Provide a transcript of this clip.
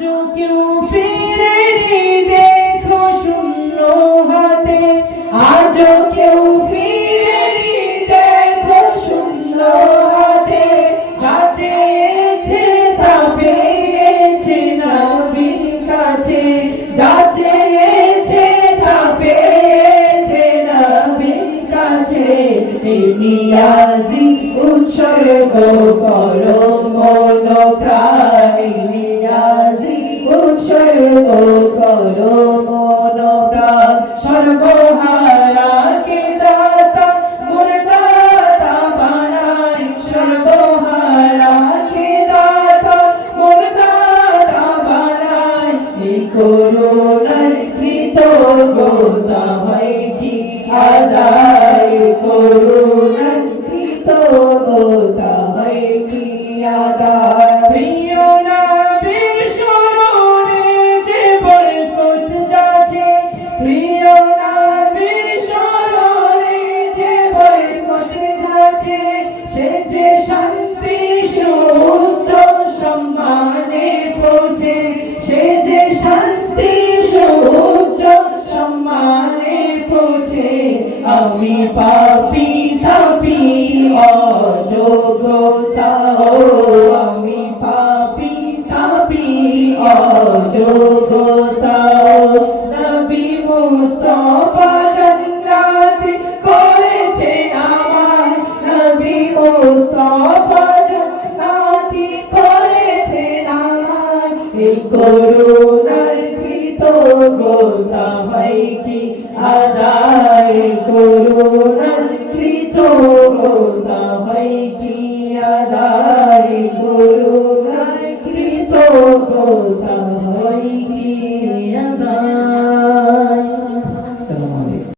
जो क्यों फिरे रे देखो शून्य हाथे आज क्यों फिरे रे देखो शून्य हाथे যাচেছে তা পেয়েছে নবীর কাছে যাচেছে তা পেয়েছে নবীর কাছে এই নিয়াজি উৎসর্গ করো মন প্রাণ নিয়াজি উৎসর্গ করো মন প্রাণ সর্বহারা কে দাতা মুরদাতা বানাই সর্বহারা কে দাতা মুরদাতা বানাই এই করুণার কৃতজ্ঞতা হয় কি আদায় করুণার কৃতজ্ঞতা হয় কি আদায় প্রিয় নবীর স্মরণে যে বরকত যাচ্ছে প্রিয় নবীর স্মরণে যে বরকত যাচ্ছে সে যে শান্তি সুউচ্চ সম্মানে পৌঁছে সে যে শান্তি সুউচ্চ সম্মানে পৌঁছে আমি পাপী তাপী অযোগ্যতা আমি পাপী তাপী অযোগ্যতা নবী মুস্তাফা জান্নাতে করেছে আমায় নবী মুস্তাফা জান্নাতে করেছে আমায় এই করুণার কৃতজ্ঞতা হয় কি আদায় করুণার কৃতজ্ঞতা হয় কি আদায় করুণার কৃতজ্ঞতা হয় কি